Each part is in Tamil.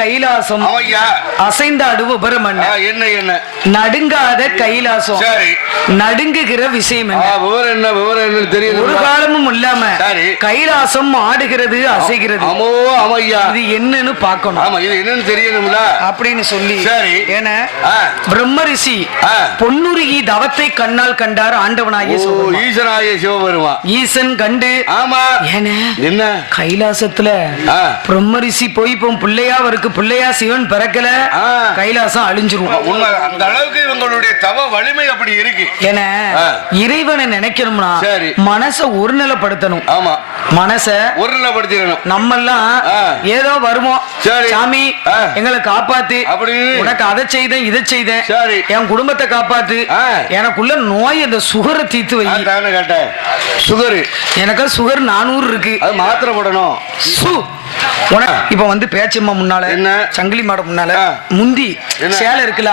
கைலாசம் அசைந்தாடு உபரமன் என்ன என்ன நடுங்காத கைலாசம் நடுங்குகிற விஷயம் என்ன தெரியும். ஒரு காலமும் இல்லாம கைலாசம் ஆடுகிறது அசைகிறது. இது என்னன்னு பார்க்கணும். இது என்னன்னு தெரியணும்ல அப்படின்னு சொல்லி ஏன்னா பிரம்ம ரிஷி பொன்னுருகி தவத்தை கண்ணால் கண்டார் ஆண்டவனாகிய ஈசனாகிய சிவபெருமான். ஈசன் கண்டு என்ன கைலாசத்துல பிரம்ம ரிஷி போய் இப்போ பிள்ளையா அவருக்கு பிள்ளையா சிவன் பிறக்கல கைலாசம் அழிஞ்சிரும். அந்த அளவுக்கு இவங்களுடைய தவ வலிமை அப்படி இருக்கு. ஏன்னா இறைவனை நினைக்கணும்னா மனச ஒருநிலைப்படுத்தணும். ஆமா மனச ஒருநிலைப்படுத்திடணும். நம்ம எல்லாம் ஏதோ வருவோம் சாமி எங்களை காப்பாத்து உனக்கு அதை செய்தேன் இதை செய்தேன் என் குடும்பத்தை காப்பாத்து எனக்குள்ள நோய் அந்த சுகரை தீர்த்து வை. சுகர் எனக்கு சுகர் 400 இருக்கு அது மாத்திரை போடணும். இப்ப வந்து பேச்சம்மா முன்னால என்ன சங்கிலி மாட முன்னால முந்தி சேலை இருக்குல்ல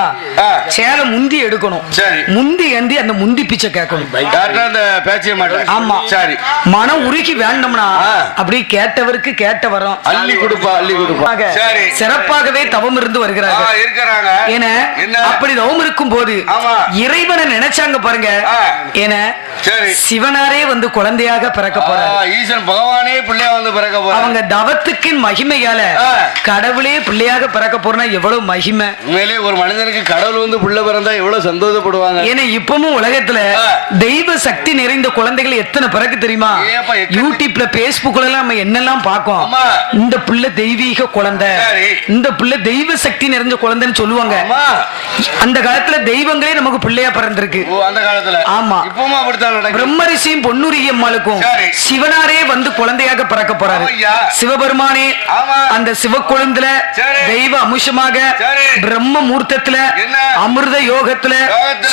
சேலை முந்தி எடுக்கணும். முந்தி ஏந்தி அந்த முந்தி பிச்சை கேட்கணும். ஆமா சரி மனம் உருகி வேண்டோம்னா அப்படி கேட்டவருக்கு கேட்ட வரும் அள்ளி கொடுப்பா அள்ளி கொடுப்பா. சிறப்பாகவே தவம் இருந்து வருகிறாங்க. ஏன்னா அப்படி தவம் இருக்கும் போது இறைவனை நினைச்சாங்க பாருங்க. ஏன்னா சிவனாரே வந்து குழந்தையாக பிறக்க போறார். ஈசன் பகவானே பிள்ளையா வந்து பிறக்க போறார். அவங்க தவத்துக்கு மகிமையால கடவுளே பிள்ளையாக பிறக்க போறனா எவ்வளவு மகிமை. உண்மையிலே ஒரு மனிதனுக்கு கடவுள் வந்து பிள்ளை பிறந்தா எவ்வளவு சந்தோஷப்படுவாங்க. ஏன்னா இப்பவும் உலகத்துல தெய்வ சக்தி நிறைந்த குழந்தைகள் எத்தனை பிறகு தெரியுமா? யூடியூப்ல பேஸ்புக்ல எல்லாம் நம்ம என்னெல்லாம் பார்க்கோம். இந்த பிள்ளை தெய்வீக குழந்தை இந்த பிள்ளை தெய்வ சக்தி நிறைந்த குழந்தைன்னு சொல்லுவாங்க. அந்த காலத்துல தெய்வங்களே நமக்கு பிள்ளையா பிறந்திருக்கு. அந்த காலத்துல ஆமா இப்பவும் அப்படித்தான் நடக்குது. பிரம்ம ரிஷியும் பொன்னுரிய அம்மாளுக்கும் சிவனாரே வந்து குழந்தையாக பிறக்க போறாரு. சிவபெருமானே அந்த சிவக்குழுந்துல தெய்வ அம்சமாக பிரம்ம மூர்த்தத்துல அமிர்த யோகத்துல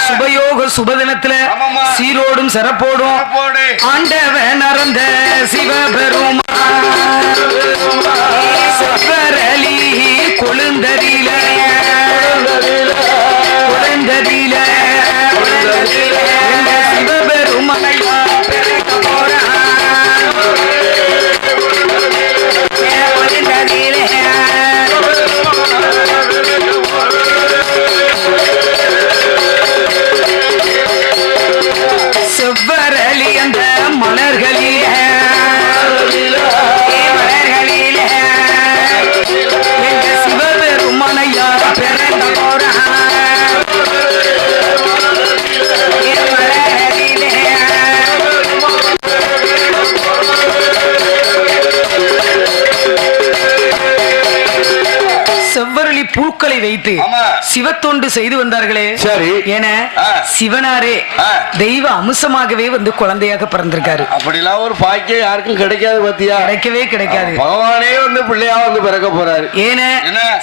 சுபயோக சுபதினத்துல சீரோடும் சிறப்போடும் ஆண்டவன் நரந்த சிவபெருமான் செவ்வரளி கொழுந்தரில பூக்களை வைத்து சிவத்தொண்டு செய்து வந்தார்களே. சரி என சிவனாரே தெய்வ அம்சமாகவே வந்து குழந்தையாக பிறந்திருக்காரு. அப்படிலாம் ஒரு பாக்கியம் யாருக்கும் கிடைக்காது. பத்தியா கிடைக்கவே கிடைக்காது. பகவானே வந்து பிள்ளையா வந்து பிறக்க போறாரு. ஏன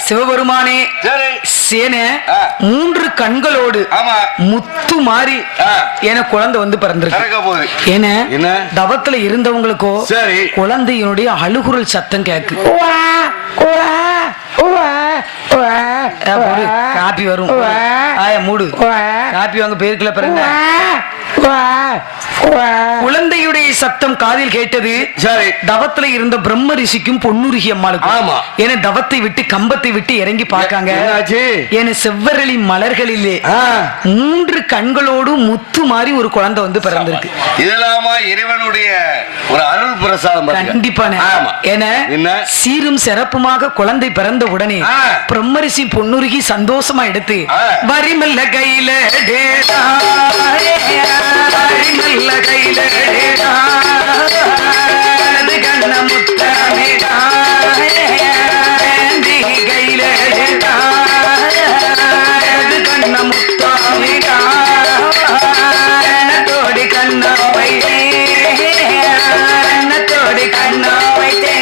சிவபெருமானே சேன 3 கண்களோடு முத்து மாறி என குழந்தை வந்து பிறந்திருக்கு. ஏன தவத்துல இருந்தவங்களுக்கோ குழந்தையினுடைய அழுகுரல் சத்தம் கேக்கு. காப்பி வரும் மூடு காப்பி வாங்க பேருக்குள்ள பிறந்த குழந்தையுடைய சத்தம் காதில் கேட்டது. தவத்துல இருந்த பிரம்ம ரிஷிக்கும் பொன்னுருகி அம்மாளுக்கும். ஏன்னா தவத்தை விட்டு கம்பத்தை விட்டு இறங்கி பார்க்காங்க. ஏன்னா செவ்வரளி மலர்களிலே 3 கண்களோடு முத்து மாதிரி ஒரு குழந்தை வந்து பிறந்திருக்கு. இதெல்லாம் இறைவனுடைய ஒரு அருள் பிரசாதம். கண்டிப்பான ஏன்னா சீரும் சிறப்புமாக குழந்தை பிறந்த உடனே பிரம்ம ரிஷி பொன்னுருகி சந்தோஷமா எடுத்து வரிமல்ல கையில நல்ல கையில கண்ண முத்தமிடா கையில கண்ண முத்தமிடா தோடி கண்ண வைத்தே தோடி கண்ண வைத்தே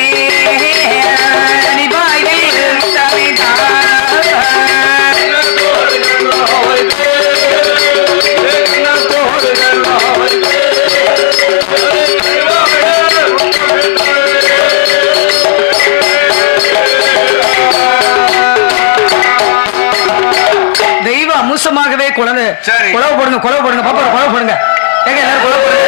குழந்தை குழவு போடுங்க குழவு போடுங்க பாப்பா குழவு போடுங்க. ஏங்க எல்லாரும் குழவு போடுங்க.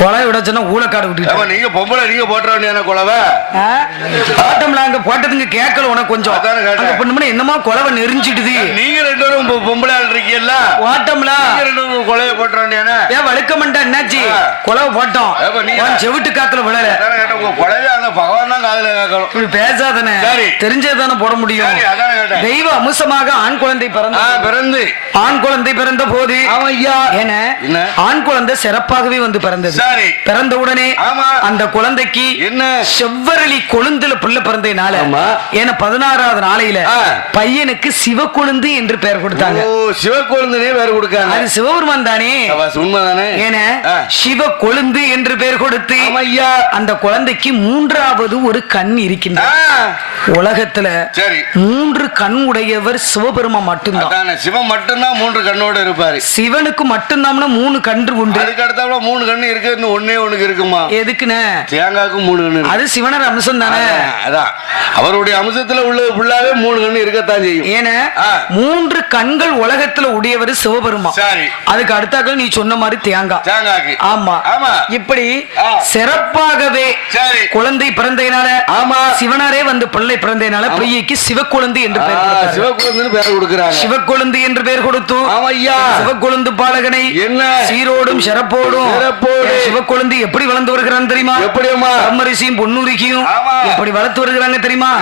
கொலை விட சொன்னா ஊழக்காடு விட்டு நீங்க பொம்பளை நீங்க போட்ட வேண்டிய கொலவை போட்டோம்ல அங்க போட்டதுங்க கேட்கல உனக்கு கொஞ்சம் பொண்ணு என்னமா கொலவை நெறிஞ்சிடுது. நீங்க ரெண்டு பேரும் பொம்பளை இருக்கீங்கல்ல போட்டோம்ல கொலையை போட்ட வேண்டிய ஏன் வழுக்கமண்டா என்னாச்சு கொலவை போட்டோம் செவிட்டு காத்துல விழல கொலைவே அந்த பகவான் தான் காதுல கேட்கணும். இப்படி பேசாதானே தெரிஞ்சதானே போட முடியும். தெய்வ அம்சமாக ஆண் குழந்தை பிறந்து ஆண் குழந்தை பிறந்த போது ஆண் குழந்தை சிறப்பாகவே வந்து பிறந்தது. பிறந்த உடனே அந்த குழந்தைக்கு என்ன செவ்வரளி கொழுந்துல புள்ள பிறந்ததுனால ஏன்னா 16வது நாளையில பையனுக்கு சிவக்கொழுந்து என்று பெயர் கொடுத்தாங்க. சிவக்கொழுந்துனே பெயர் கொடுக்காங்க. அது சிவபெருமான் தானே உண்மைதானே. ஏன்னா சிவக்கொழுந்து என்று பெயர் கொடுத்து அந்த குழந்தைக்கு 3வது ஒரு கண் இருக்கின்றது. உலகத்துல 3 கண் உடையவர் சிவபெருமான் மட்டும்தான். சிவன் மட்டும்தான் 3 கண்ணோட இருப்பாரு. சிவனுக்கு மட்டும்தான் 3 கன்று உண்டு. அதுக்கு அடுத்தாப்புல 3 கண்ணு இருக்கு. ஒன்னே ஒண்ணுக்கு இருக்குமா? எதுக்குன்னு தேங்காய்க்கு 3 கண்ணு. அது சிவனர் அம்சம் தானே. அதான் அவருடைய அம்சத்துல உள்ள ஃபுல்லாவே 3 கண்ணு இருக்கத்தான் செய்யும். ஏன்னா 3 கண்கள் உலகத்துல உடையவர் சிவபெருமான். அதுக்கு அடுத்தாக்கள் நீ சொன்ன மாதிரி தேங்காய்க்கு. ஆமா இப்படி சிறப்பாகவே குழந்தை பிறந்ததுனால சிவனாரே வந்து பிள்ளை பிறந்ததுனால பிள்ளைக்கு சிவக்குழந்தை என்று பெயர் கொடுக்கிறாங்க. சிவக்குழந்தை என்று பெயர் கொடுத்து சிவக்குழந்து பாலகனை என்ன சீரோடும் சிறப்போடும் சிவக்குழந்தை எப்படி வளர்ந்து வருகிறான் தெரியுமா? எப்படிமா அம்மரிசியும் பொன்னுரிக்கியும் எப்படி வளர்த்து வருகிறாங்க தெரியுமா?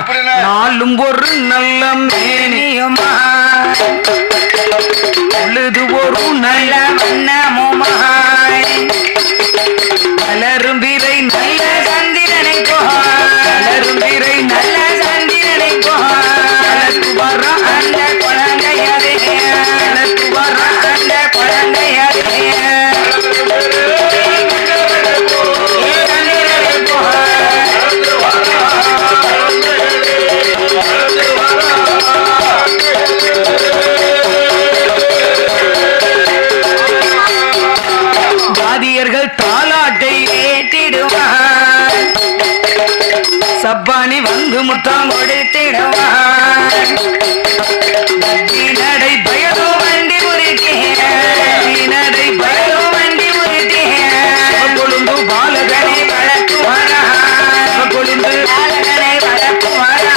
நாளும் ஒரு நல்ல மேனியமா பொழுது ஒரு நல்ல வண்ணமுமாய் கலரும் வீரை நல்ல சந்திரனை கலரும் வீரை நல்ல சந்திரனை வர அந்த குழந்தையரே வர அந்த குழந்தையரே தாலாட்டை ஏற்றிடுவார் சப்பானி வந்து முத்தாம் கொடுத்திடுவார் நடை பயதோ வண்டி நடை பயதோ வண்டி கொழுந்து பாலகனை வளர்க்குவாரா கொழுந்து பாலகனை வளர்க்குவாரா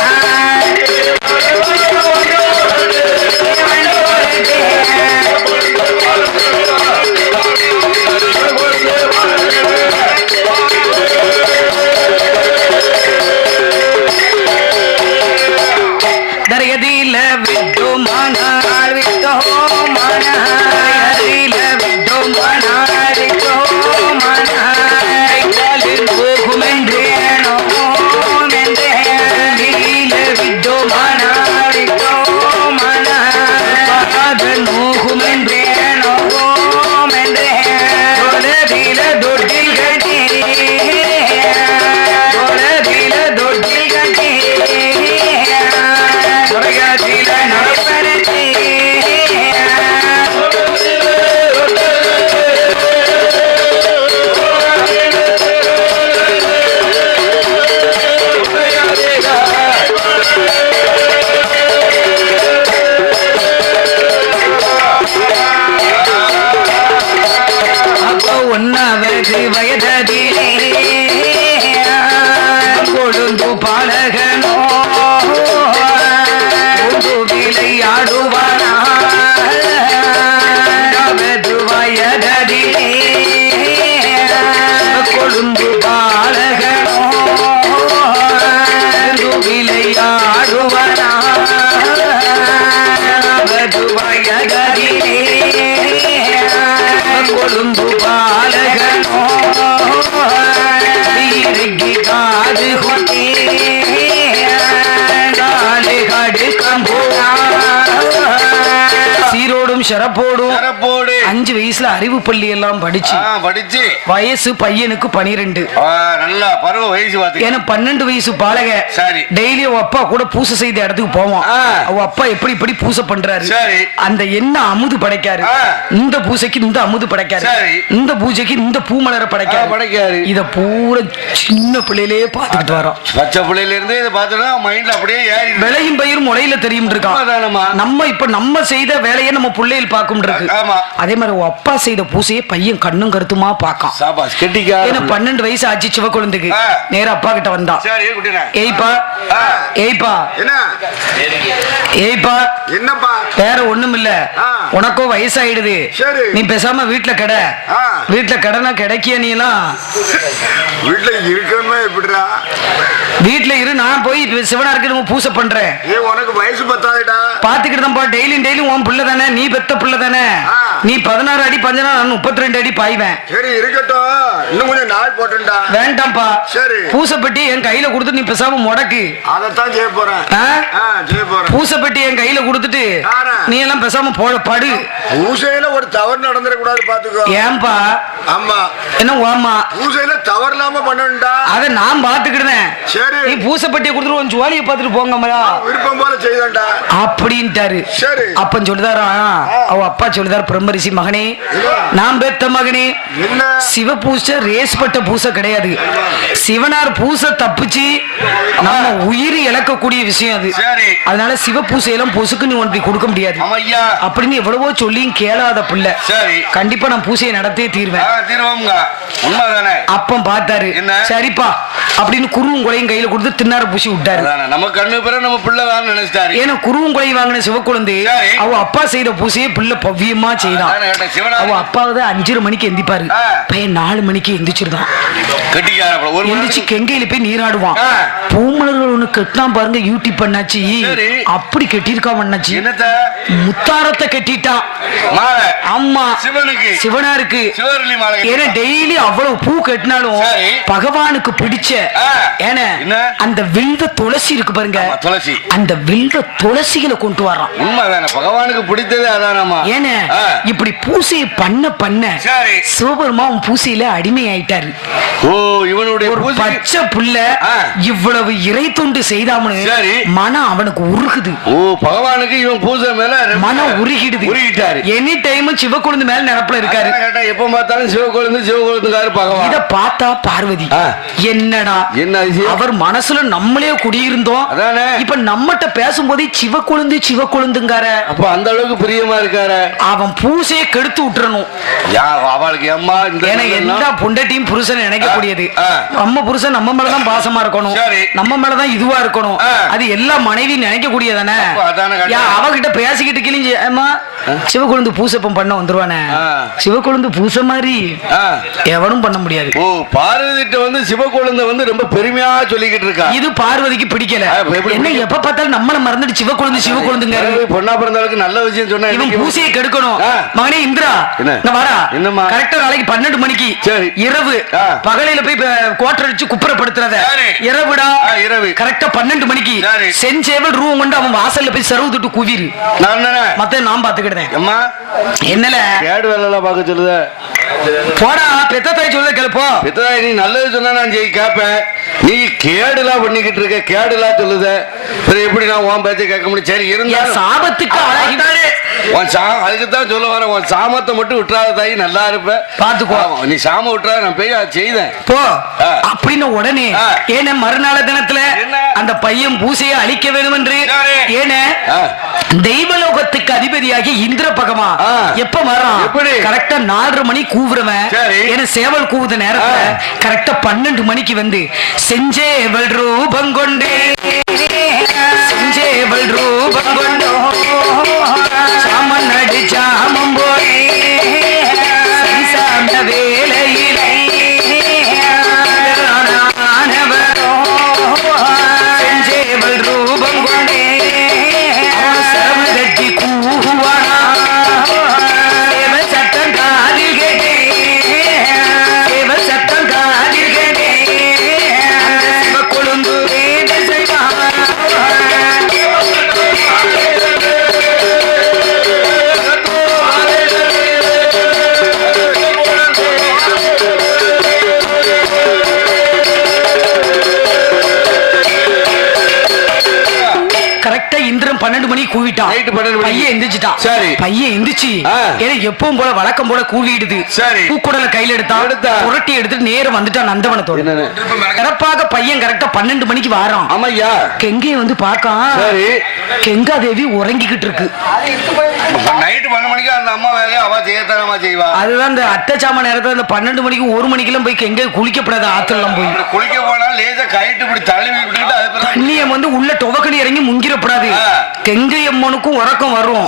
சிறப்போடும் 5 வயசுல அறிவு பள்ளி எல்லாம் படிச்சு வயசு பையனுக்கு 12 நல்லா பருவ வயசு. 12 வயசு பாலக டெய்லி அப்பா கூட பூசை செய்த இடத்துக்கு போவான். அவ அப்பா எப்படி இப்படி பூசை பண்றாரு, அந்த என்ன அமுது படைக்காரு, இந்த பூசைக்கு இந்த அமுது படைக்காரு, இந்த பூஜைக்கு இந்த பூமலரை படைக்காரு. இத பூரா சின்ன பிள்ளையிலே பாத்துக்கிட்டு வரோம். பச்சை பிள்ளையில இருந்து இதை பார்த்தோம்னா மைண்ட்ல அப்படியே ஏறி விளையும் பயிரும் முளையில தெரியும் இருக்கான். நம்ம இப்ப நம்ம செய்த வேலையை நம்ம பிள்ளைகள் பார்க்கும் இருக்கு. அதே அதே மாதிரி உன் அப்பா செய்த பூசையை பையன் கண்ணும் கருத்துமா பாக்கான். சாபாஸ் கெட்டிக்கா. ஏன்னா 12 வயசு ஆச்சு சிவ குழந்தைக்கு. நேரா அப்பா கிட்ட வந்தான். சரி குட்டினா. ஏய்ப்பா ஏய்ப்பா என்ன ஏய்ப்பா என்னப்பா? வேற ஒண்ணும் இல்ல, உனக்கோ வயசாயிடுது, நீ பேசாம வீட்டுல கடை. வீட்டுல கடைனா கிடைக்கிய நீ எல்லாம் வீட்டுல இருக்கணுமா எப்படிடா? வீட்டுல இரு, நான் போய் சிவனாருக்கு நம்ம பூசை பண்றேன். ஏ உனக்கு வயசு பத்தாதுடா. பாத்துக்கிட்டுதான்ப்பா, டெய்லி உன் பிள்ளை தானே, நீ பெத்த பிள்ளை தானே. நீ 16 அடி பஞ்சனா, நான் 32 அடி பாய்வேன். சரி இருக்கட்டும், இன்னும் கொஞ்சம் நாள் போட்டுடா. வேண்டாம்ப்பா, சரி பூசைப்பட்டி என் கையில கொடுத்து நீ பேசாம முடக்கு. அதத்தான் செய்ய போறேன். பூசைப்பட்டி என் கையில கொடுத்துட்டு நீ எல்லாம் பேசாம படு. பூசையில ஒரு தவறு நடந்துட கூடாது பாத்துக்கோ. ஏன்பா? ஆமா. என்ன ஓமா? பூசையில தவறு இல்லாம பண்ணணும்டா. அத நான் பாத்துக்கிடுவேன். சரி நீ பூசைப்பட்டியை கொடுத்துட்டு உன் ஜுவாலியை பாத்துட்டு போங்க. விருப்பம் போல செய்தான்டா அப்படின்ட்டாரு. சரி அப்பன் சொல்லுதாரா, அவ அப்பா சொல்லுதாரு, பிரம்மரிசி மகனே, நான் பெத்த மகனே, என்ன சிவ பூசை ரேஸ் பட்ட பூசை கிடையாது. சிவனார் பூசை தப்பிச்சு நம்ம உயிர் இழக்கக்கூடிய விஷயம் அது. அதனால சிவ பூசையெல்லாம் பொசுக்கு நீ ஒன்று கொடுக்க முடியாது அப்படின்னு எவ்வளவோ சொல்லியும் கேளாத புள்ள. கண்டிப்பா நான் பூசையை நடத்தே தீர்வேன். அப்பம் பார்த்தாரு, சரிப்பா அப்படின்னு குருவும் குலையும் கையில கொடுத்து தின்னார பூசி விட்டாரு. நம்ம கண்ணு பேர நம்ம பிள்ளை தான் நினைச்சிட்டாரு. ஏன்னா குருவும் குலையும் வாங்கின சிவக்குழந்தை அவ அப்பா செய்த பூசையை பிள்ளை பவ்யமா செய்தான். அவ அப்பாவது 5:30 மணிக்கு எந்திப்பாரு, பையன் 4 மணிக்கு எந்திரிச்சிருந்தான். எந்திரிச்சு கெங்கையில போய் நீராடுவான். பூமலர்கள் ஒண்ணு கெட்டினா பாருங்க, யூடியூப் பண்ணாச்சு, அப்படி கெட்டிருக்கா பண்ணாச்சு, முத்தாரத்தை கெட்டிட்டான். அம்மா சிவனாருக்கு. ஏன்னா டெய்லி அவ்வளவு பூ கட்டினாலும் பகவானுக்கு பிடிச்ச அந்த வில்வ துளசி இருக்கு பாருங்க, அந்த வில்வ துளசிகளை கொண்டு வர்றான். பகவானுக்கு பிடித்தது அதானமா. ஏன்னா இப்படி பூசையை பண்ண சிவபெருமான் பூசையில அடிமை ஆயிட்டாரு. ஓ, இவனுடைய பச்சை புள்ள இவ்வளவு இறை தொண்டு செய்தாமனு மனம் அவனுக்கு உருகுது. ஓ, பகவானுக்கு இவன் பூசை மேல மனம் உருகிடுது. உருகிட்டாரு. எனி டைம் சிவக்குழந்தை மேல நிரப்புல இருக்காரு. எப்ப பார்த்தாலும் சிவக்குழந்தைக்காரு பகவான். இத பார்த்தா பார்வதி, என்னடா என்ன அவர் மனசுல நம்மளே குடியிருந்தோம், இப்ப நம்மகிட்ட பேசும்போது சிவக்குழந்துங்கார. அப்ப அந்த அளவுக்கு பிரியமா இருக்காரு. அவன் பூசையை கெடுத்து விட்டுறணும். அவளுக்கு அம்மா எந்த பொண்டட்டியும் புருஷன் நினைக்கக்கூடியது, நம்ம புருஷன் நம்ம மேலதான் பாசமா இருக்கணும், நம்ம மேலதான் இதுவா இருக்கணும், அது எல்லா மனைவி நினைக்க கூடியதானே. அவகிட்ட பேசிக்கிட்டு கிழிஞ்சு சிவக்குழந்து பூசப்பம் பண்ண வந்துருவானே, சிவக்குழந்து பூசை மாதிரி எவனும் பண்ண முடியாது. ஓ, பார்வதிட்ட வந்து சிவக்குழந்தை வந்து ரொம்ப பெருமையா சொல்லிக்கிட்டு இருக்கா. இது பார்வதிக்கு பிடிக்கல. என்ன எப்ப பார்த்தாலும் நம்மள மறந்துட்டு சிவக்குழந்துங்க. பொண்ணா பிறந்தவளுக்கு நல்ல விஷயம் சொன்னா இவன் பூசையை கெடுக்கணும். மகனே இந்திரா, வாடா, கரெக்டா நாளைக்கு 12 மணிக்கு இரவு, பகலையில போய் கோட்டை அடிச்சு குப்புறப்படுத்துறத இரவுடா, இரவு கரெக்டா 12 மணிக்கு செஞ்சேவல் ரூம் கொண்டு அவன் வாசல்ல போய் சர்வு தொட்டு குவிரு. மத்த நான் பாத்துக்கிட்டேன். என்னல கேடு வேலை பார்க்க சொல்லுத, போடா பெத்த தாய் சொல்லுத கேளுப்போ. பெத்த தாய் நீ நல்லது சொன்னா நான் கேட்பேன், நீ கேடுலாம் பண்ணிக்கிட்டு இருக்க, கேடுலாம் சொல்லுத, எப்படி நான் உன் பேச்சை கேட்க முடியும்? சரி இருந்தா சாபத்துக்கு ஆளாகிட்டாரு. அதுக்குதான் சொல்ல வர, உன் சாமத்தை மட்டும் விட்டுறாத தாய், நல்லா இருப்ப பாத்துக்கோ. நீ சாம விட்டுறாத, நான் போய் செய்தேன் போ அப்படின்னு உடனே ஏன மறுநாள தினத்துல அந்த பையன் பூசையை அழிக்க வேண்டும் என்று ஏன தெய்வலோகத்துக்கு அதிபதியாகி இந்திர பகவான் எப்ப வரான்? கரெக்டா 4:30 மணி கூவுறவன், ஏன்னா சேவல் கூவுத நேரத்துல கரெக்டா 12 மணிக்கு வந்து செஞ்சேவல் ரூபம் கொண்டே, செஞ்சேவல் ரூபம் கொண்டோ சாமன் அடிச்சாமம் போய் சரிசாந்த வேலையிலே செஞ்சேவல் ரூபம் கொண்டே சரவு தட்டி கூவானா, சத்தம் காதில் கேட்டே, சத்தம் காதில் கேட்டே, கொழுந்து வேண்ட செய்வான். இந்திரன் 12 மணி கூவிட்டான். பையன் எந்திரிச்சிட்டான். சரி பையன் எந்திரிச்சு எப்பவும் போல வழக்கம் போல கூவிடுது. பூக்குடலை கையில எடுத்தான், புரட்டி எடுத்துட்டு நேரம் வந்துட்டான் நந்தவனத்தோட. சிறப்பாக பையன் கரெக்டா 12 மணிக்கு வாரான். ஆமையா கெங்கைய வந்து பாக்கான். கெங்கா தேவி உறங்கிக்கிட்டு இருக்கு. நைட்டு 12 மணிக்கு அந்த அம்மா வேலையை அவ செய்யத்தானமா செய்வா. அதுதான் இந்த அட்டச்சாம நேரத்துல இந்த 12 மணிக்கு 1 மணிக்கெல்லாம் போய் எங்க குளிக்கப்படாது ஆத்தெல்லாம் போய் குளிக்க போனா லேசா கைட்டு இப்படி தள்ளி விட்டுக்கிட்டு அதுக்கப்புறம் தண்ணியம் வந்து உள்ள துவக்கடி இறங்கி முங்கிடப்படாது. கெங்கை அம்மனுக்கும் உறக்கம் வரும்.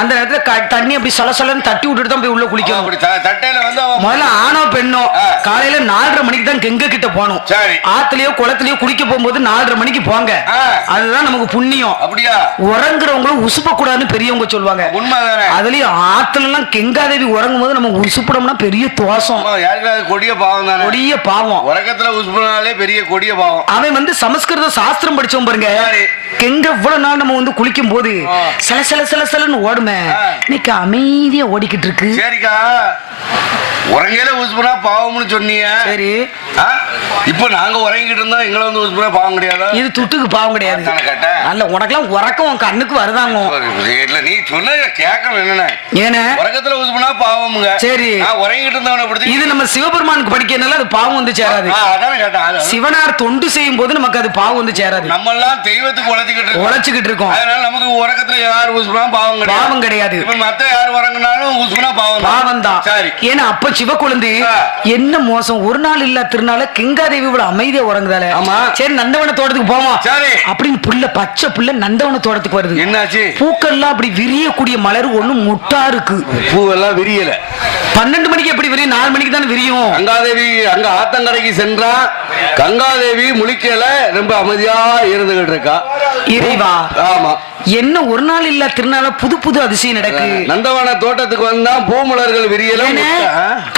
அந்த நேரத்துல தண்ணி அப்படி சலசலன்னு தட்டி விட்டுட்டு தான் போய் உள்ள குளிக்கணும். தட்டையில வந்து முதல்ல ஆணோ பெண்ணோ காலையில 4:30 மணிக்கு தான் கெங்க கிட்ட போகணும். ஆத்துலயோ குளத்திலயோ குளிக்க போகும்போது 4:30 மணிக்கு போங்க. அதுதான் நமக்கு புண்ணியம். அப்படியா? உறங்குறவங்களும் உசுப்ப கூடாதுன்னு பெரியவங்க சொல்லுவாங்க. உண்மைதானே? அதுலயும் ஆத்துல எல்லாம் கெங்காதேவி உறங்கும் போது நம்ம உசுப்படம்னா பெரிய தோஷம். கொடிய பாவம் தானே. கொடிய பாவம். உறக்கத்துல உசுப்பினாலே பெரிய கொடிய பாவம். அவன் வந்து சமஸ்கிருத சாஸ்திரம் படிச்சவன் பாருங்க. கெங்க இவ்வளவு நாள் நம்ம வந்து குளிக்கும் போது சில சில சில சிலன்னு ஓடுமே, இன்னைக்கு அமைதியா ஓடிக்கிட்டு இருக்கு. சரிக்கா, உறங்கையில உசுப்புனா பாவம்னு சொன்னீங்க. சரி, இப்ப நாங்க உறங்கிட்டு இருந்தோம், எங்களை வந்து உசுப்புனா பாவம் கிடையாதா? இது துட்டுக்கு பாவம் கிடையாது. நல்ல உனக்கெல்லாம் உறக்கம் உன் கண்ணுக்கு வருதாங்க. இல்ல நீ சொன்ன கேட்கணும் என்னன்னு. ஏன்னா உறக்கத்துல உசுப்புனா பாவமுங்க. சரி, உறங்கிட்டு இருந்தவனை படுத்து இது நம்ம சிவபெருமானுக்கு படிக்கிறதுனால அது பாவம் வந்து சேராது. அதான் கேட்டேன். சிவனார் தொண்டு செய்யும் போது நமக்கு அது பாவம் வந்து சேராது. நம்ம எல்லாம் தெய்வத்துக்கு உழைச்சிக்கிட்டு இருக்கோம். அதனால நமக்கு உறக்கத்துல யாரு உசுப்புனா பாவம் கிடையாது. இப்ப மத்த யாரு உறங்கினாலும் உசுப்புனா பாவம் தான். சரி, ஏன்னா அப்ப சிவக்குழந்தை என்ன மோசம், ஒரு நாள் இல்ல திருநாள கெங்காதேவி இவ்வளவு அமைதியா உறங்குதால. ஆமா, சரி நந்தவன தோட்டத்துக்கு போவோம். சரி அப்படின்னு புள்ள பச்சை புள்ள நந்தவன தோட்டத்துக்கு வருது. என்னாச்சு? பூக்கள்லாம் அப்படி விரியக்கூடிய மலர் ஒண்ணு முட்டா இருக்கு. பூவெல்லாம் விரியல. 12 மணிக்கு எப்படி விரியும்? 4 மணிக்கு தானே விரியும். கங்காதேவி அங்க ஆத்தங்கரைக்கு சென்றா கங்காதேவி முழிக்கல, ரொம்ப அமைதியா இருந்துகிட்டு இருக்கா. இறைவா, ஆமா, என்ன ஒரு நாள் இல்ல திருநாள புது புது அதிசயம் நடக்கு. நந்தவன தோட்டத்துக்கு வந்தா பூமலர்கள் விரியல.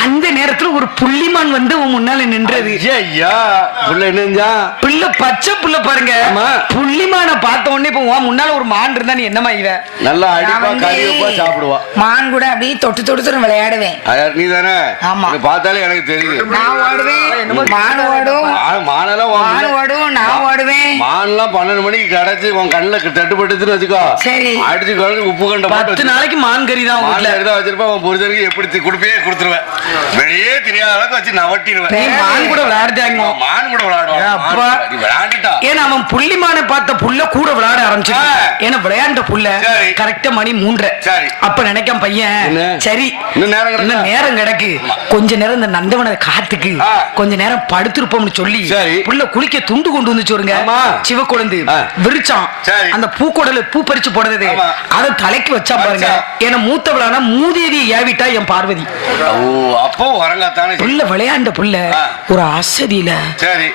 அந்த நேரத்துல ஒரு புள்ளிமான் வந்து உன் முன்னால நின்றது. ஐயா, புள்ள நெஞ்சா புள்ள பச்சை புள்ள பாருங்க. புள்ளிமான பார்த்த உடனே இப்ப உன் முன்னால ஒரு மான் இருந்தா நீ என்னமா இவ நல்லா அடிப்பா கறியப்பா சாப்பிடுவா. மான் கூட அப்படியே தொட்டு தொட்டு விளையாடுவேன். நீ தானே? ஆமா, பார்த்தாலே எனக்கு தெரியுது. நான் ஓடுவேன், மான் ஓடும். மானெல்லாம் ஓடும், நான் ஓடுவேன். மான்லாம் 12 மணிக்கு கிடைச்சு உன் கண்ணுல தட்டுப்பட்டு வச்சுக்கோ. சரி, அடிச்சு உப்பு கண்ட 10 நாளைக்கு மான் கறி தான் வச்சிருப்பா. உன் புரிதலுக்கு எப்படி குடுப்பே கொடுத்துருவேன். வெளியே தெரியாத அளவுக்கு வச்சு நவட்டிடுவேன். மான் கூட விளையாடுறாங்க. மான் கூட விளையாடுவான். ஏன்னா அவன் புள்ளிமான பார்த்த புள்ள கூட விளையாட ஆரம்பிச்சான். ஏன்னா விளையாண்ட புள்ள கரெக்டா மணி 3. அப்ப நினைக்காம பையன், சரி இன்னும் நேரம் கிடக்கு, கொஞ்ச நேரம் இந்த நந்தவன காத்துக்கு கொஞ்ச நேரம் படுத்திருப்போம்னு சொல்லி புள்ள குளிக்க துண்டு கொண்டு வந்து சொல்லுங்க. சிவக்குழந்து விரிச்சான். அந்த பூக்கோடல பூ பறிச்சு போடுறது அதை தலைக்கு வச்சா பாருங்க. ஏன்னா மூத்தவளான மூதேவி ஏவிட்டா என் பார்வதி. அப்போ உறங்கத்தானே புள்ள விளையாண்ட புள்ள ஒரு அசதியில. சரி,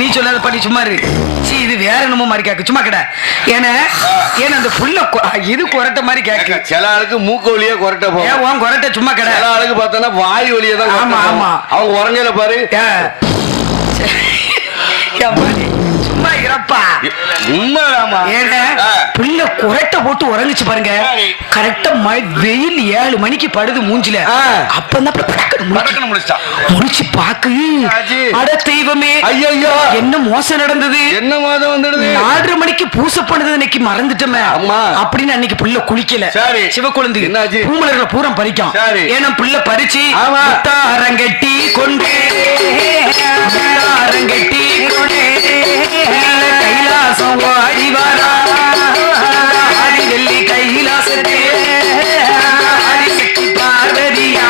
நீ சொல்லாத பண்ணி சும்மா இரு. இது வேற என்னமோ மாதிரி கேக்கு, சும்மா கிட. ஏன்னா அந்த புள்ள இது கொரட்ட மாதிரி கேக்கு. சில ஆளுக்கு மூக்கு வழியே கொரட்ட போகும். கொரட்ட சும்மா கிட. சில ஆளுக்கு பார்த்தோன்னா வாய் வழியே தான். ஆமா ஆமா, அவங்க உறங்கல பாரு. சும்மா இறப்பா. பிள்ளை குரட்டை போட்டு உறங்குச்சு பாருங்க. கரெக்டா வெயில் 7 மணிக்கு படுது மூஞ்சில. அப்பதான் முடிச்சு பாக்கு. அட தெய்வமே, ஐயோ என்ன மோசம் நடந்தது. என்ன மோசம் வந்தது? 4:30 மணிக்கு பூசை பண்ணது இன்னைக்கு மறந்துட்டோமே அப்படின்னு அன்னைக்கு பிள்ளை குளிக்கல. சிவக்குழந்தை பூமலர்களை பூரம் பறிக்கும். ஏன்னா பிள்ளை பறிச்சு அரங்கட்டி கொண்டு அரங்கட்டி கொண்டு கைலாசம் வாடி வரா. ஆடி வெள்ளி கைலாசத்தே ஆதிசக்தி பார்வதியா.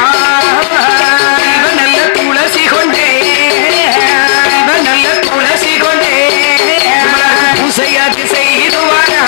இவன் நல்ல துளசி கொண்டே, இவன் நல்ல துளசி கொண்டே பூசையாக்கு செய்துவாரா.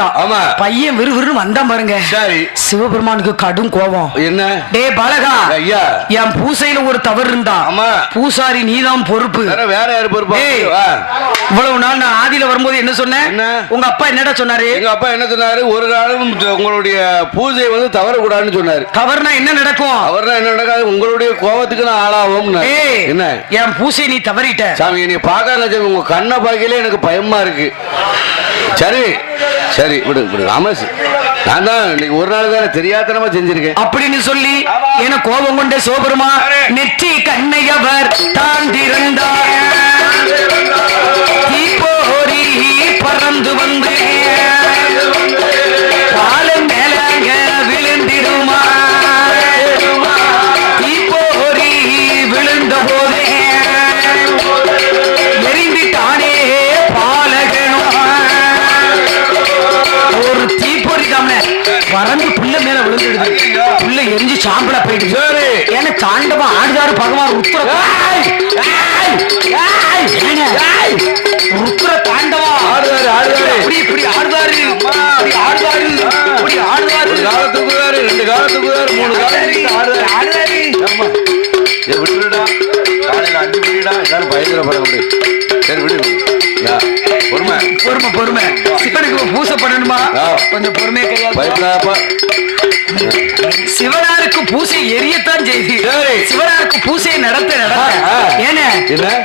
போயிட்டான். ஆமா. பையன் விறுவிறுன்னு வந்தான் பாருங்க. சரி. சிவபெருமானுக்கு கடும் கோபம். என்ன? டே பாலகா, ஐயா, என் பூசையில ஒரு தவறு இருந்தா ஆமா பூசாரி நீதான் பொறுப்பு. வேற யாரு பொறுப்பு? இவ்வளவு நாள் நான் ஆதியில வரும்போது என்ன சொன்னேன்? உங்க அப்பா என்னடா சொன்னாரு? எங்க அப்பா என்ன சொன்னாரு? ஒரு நாளும் உங்களுடைய பூஜை வந்து தவறக்கூடாதுன்னு சொன்னாரு. தவறுனா என்ன நடக்கும்? தவறுனா என்ன நடக்காது? உங்களுடைய கோபத்துக்கு நான் ஆளாகும். என்ன என் பூசை நீ தவறிட்ட சாமி. நீ பாக்காத உங்க கண்ணை பார்க்கல எனக்கு பயமா இருக்கு. சரி சரி விடு விடு ராமேஷ், நான் தான் இன்னைக்கு ஒரு நாள் தானே தெரியாதனமா செஞ்சிருக்கேன் அப்படின்னு சொல்லி என கோபம் கொண்ட சிவபெருமா நெற்றி கண்ணையவர் தாண்டிருந்தார். தீப்போரி பறந்து வந்து காலம் மேலாங்க விழுந்திடுமா. தீப்போரி விழுந்த போதே எரிந்துட்டானே பாலகனும். ஒரு தீப்பொறி தாம பறந்து புள்ள மேல விழுந்துடுது. புள்ள எரிஞ்சு சாம்பலா போயிடுச்சு. ஏன்னா தாண்டவம் ஆடுதாரு பகவான் ருத்ர ருத்ர தாண்டவம் ஆடுதாரு ஆடுதாரு அப்படி இப்படி ஆடுதாரு அப்படி ஆடுதாரு அப்படி ஆடுதாரு. காலத்துக்குதாரு, 2 காலத்துக்குதாரு, 3 காலத்துக்கு ஆடுதாரு ஆடுதாரு. ஆமா. விட்டுடா, காலையில 5 மணிடா எல்லாரும் பயங்கரப்பட விடு. சரி விடு. பொறுமை பொறுமை பொறுமை. சிவனுக்கு பூசை பண்ணணுமா? கொஞ்சம் பொறுமையா கிடையாது. பயப்படாப்பா. சிவனாருக்கு பூசை எரியத்தான் செய்து சிவனாருக்கு பூசையை நடத்த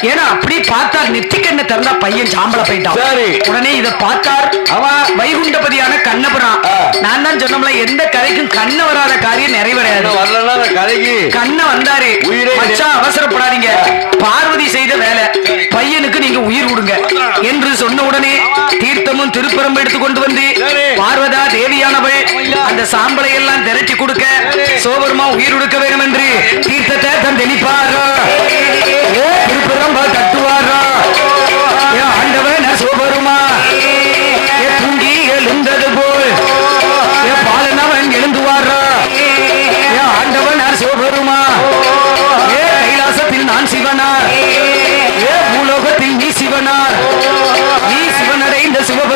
ஏன்னா அப்படி பார்த்தார். நெத்திக்கண்ணை திறந்தா பையன் சாம்பல போயிட்டான். உடனே இதை பார்த்தார் வைகுண்டபதியான கண்ணபுரம். நான் தான் சொன்னோம்ல, எந்த கதைக்கும் கண்ண வராத காரியம் நிறைவேறாது. கண்ண வந்தாரு. மச்சான் அவசரப்படாதீங்க, பார்வதி செய்த வேலை, பையனுக்கு நீங்க உயிர் விடுங்க என்று சொன்ன உடனே தீர்த்தமும் திருப்பரம் எடுத்து கொண்டு வந்து பார்வதா தேவியானவள் அந்த சாம்பலை எல்லாம் திரட்டி கொடுக்க சிவபெருமா உயிர் கொடுக்க வேண்டும் என்று தீர்த்தத்தை தன் தெளிப்பாரா, திருப்பரம் கட்டுவாரா. ஆண்டவன் சிவபெருமா தூங்கி எழுந்தது போல் பாலனவன் எழுந்துவாரா. ஆண்டவன் சிவபெருமா கைலாசத்தில் நான் சிவனார், பூலோகத்தில் நீ சிவனார், நீ சிவனடைந்த சிவபெருமா.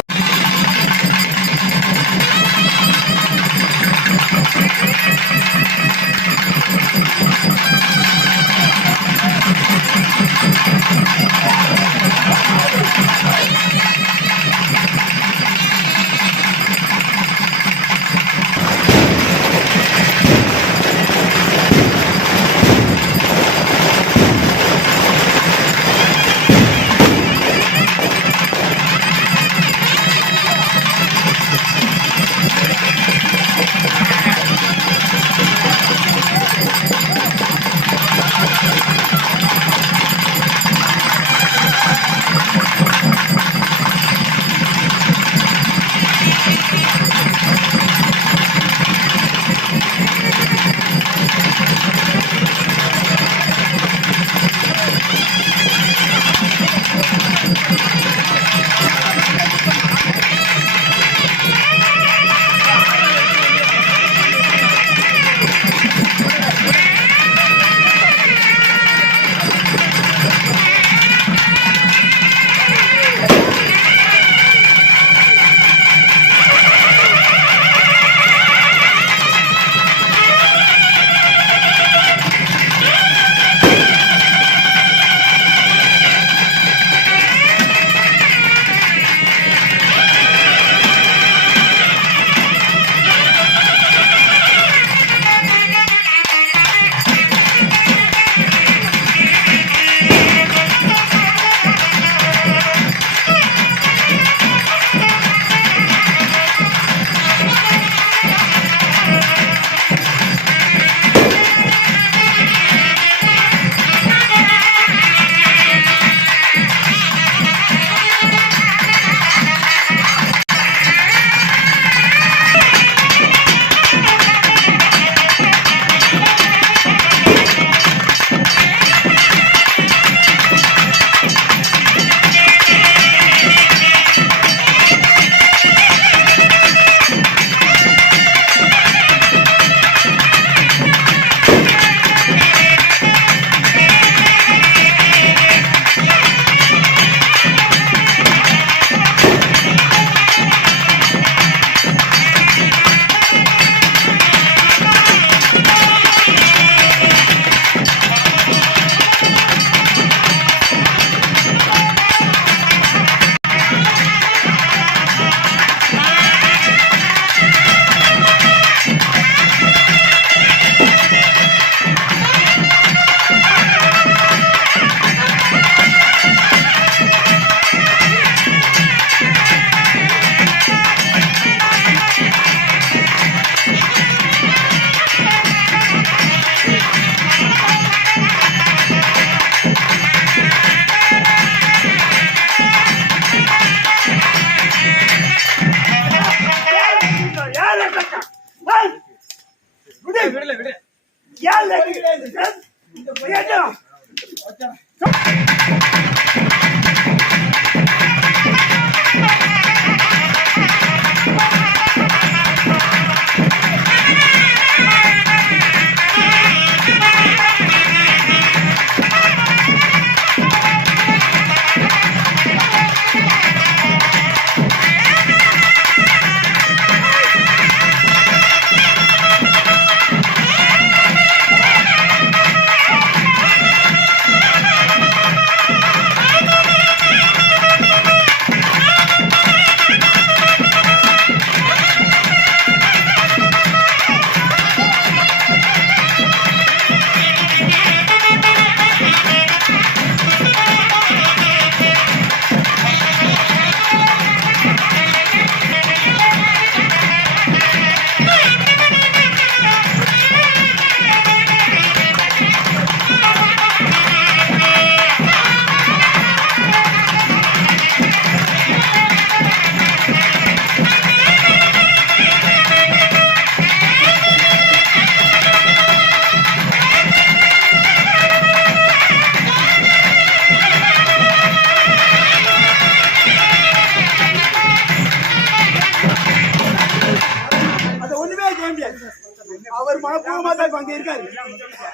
அவர் மனப்பூர்வமா தான் அங்க இருக்காரு.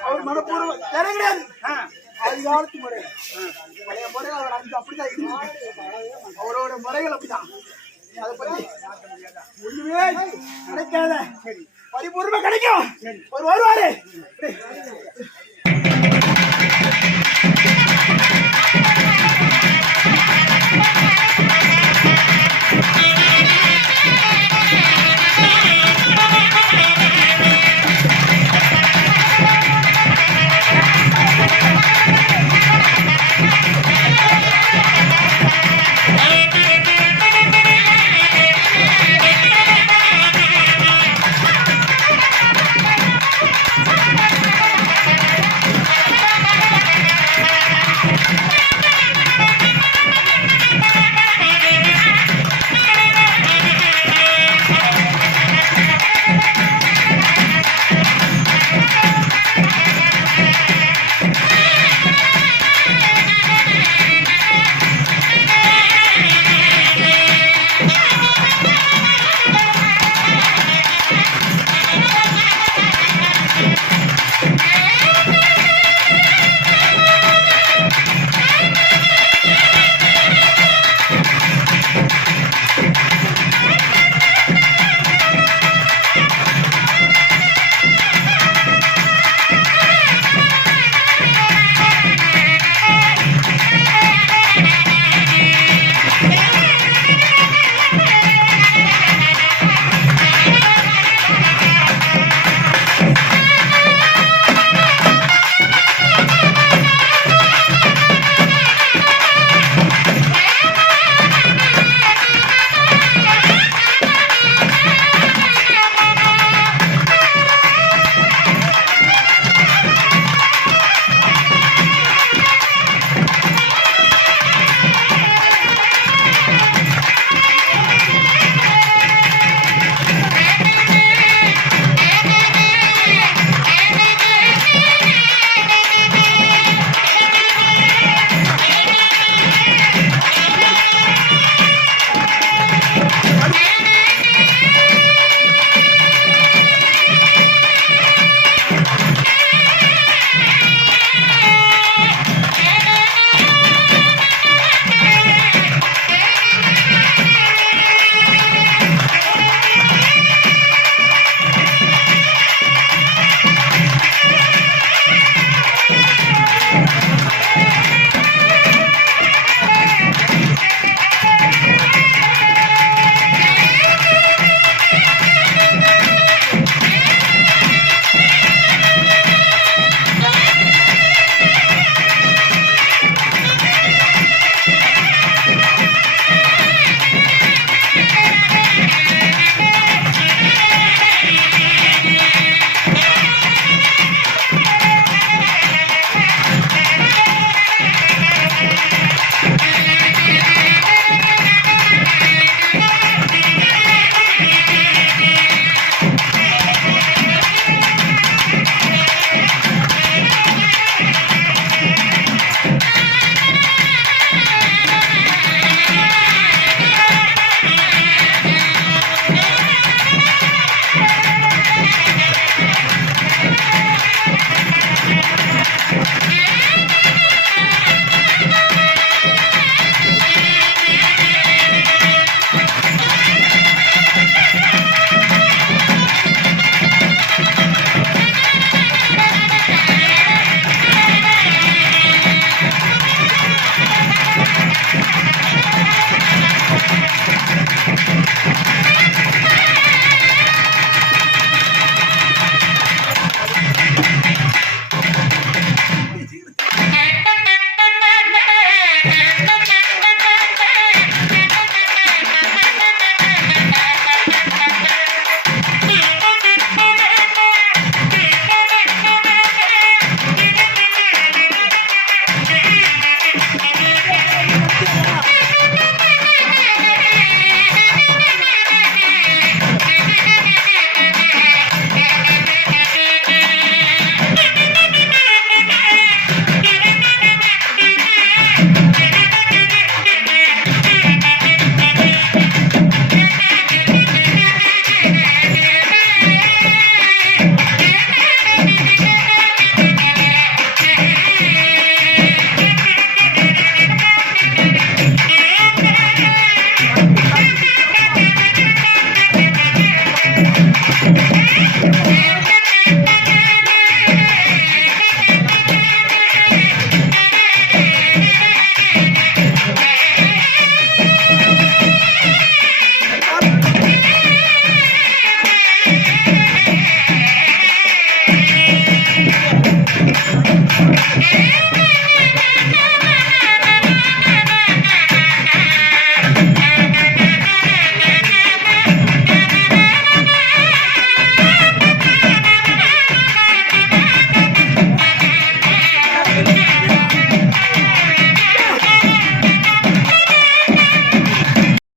அவர் மனப்பூர்வம் வேற கிடையாது. அதிகாலத்து முறை பழைய முறை அவர் அங்க அப்படிதான் இருந்துச்சு. அவரோட முறைகள் அப்படிதான். அதை பத்தி ஒண்ணுமே நினைக்காத. பரிபூர்வமா கிடைக்கும். ஒரு வருவாரு.